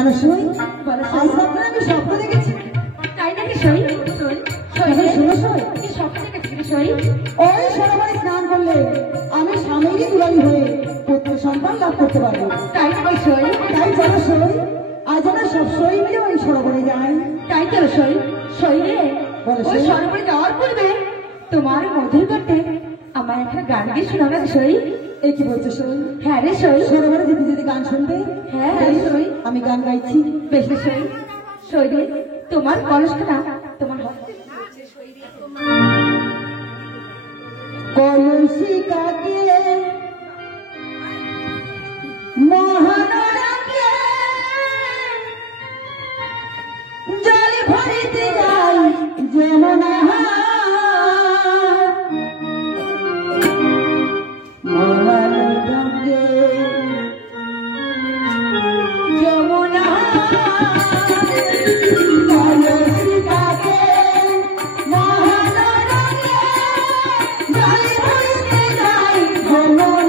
সই আজ রাত্রে আমি স্বপ্ন দেখেছি। তাই নাকি সই? শোনো সই, কি স্বপ্ন দেখেছিলি সই? ওই সরোবরে স্নান করলে আমি স্বামীরই দুলালি হয়ে পুত্র সন্তান লাভ করতে পারবো। তাই নাকি সই? তাই চলো সই, আজ আমরা সব সই মিলে ওই সরোবরে যাই। তাই চলো সই। সই রে, বলো ওই সই। সরোবরে যাওয়ার পূর্বে তোমার মধুর করতে আমার একটা গান দিয়ে শোনাবে সই। এই কি বলছো সই? হ্যাঁ রে সই। সরোবরে যেতে যেতে গান শুনবে? হ্যাঁ তাই সই। আমি গান গাইছি। বেশ রে সই। সই রে, তোমার কলসটা তোমার হস্তে কলসিকাকে মহানরাকে জল ভরিতে যাই যমুনা মহানরাকে যমুনা কলসিকাকে মহানরাকে জল ভরিতে যাই যমুনা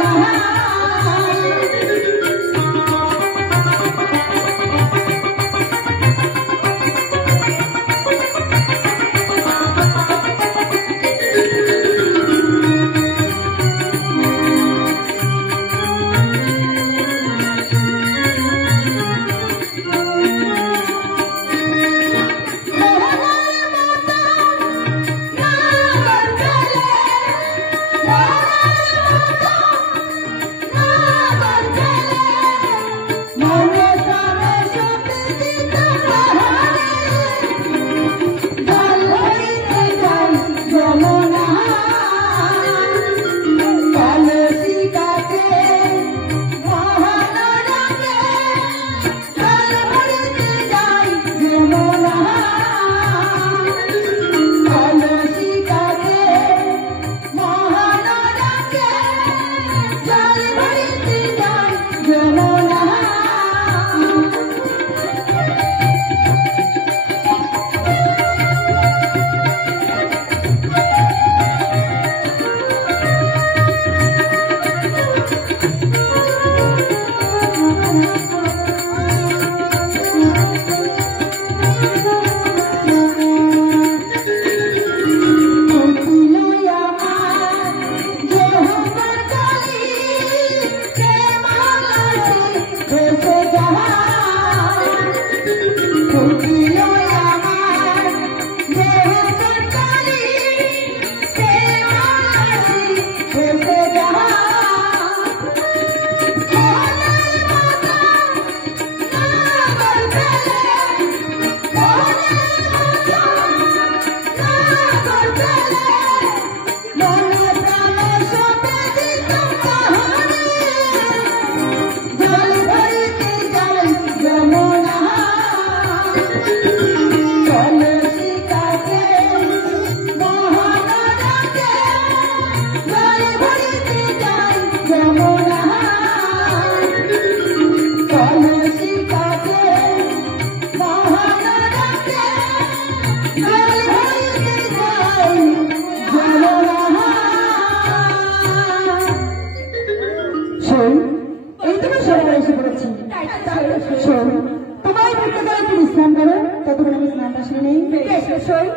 তোমায় করতে পারে তুমি স্নান করো, ততক্ষণ আমি স্নানটা শুনে নেই। বেশ রে সই।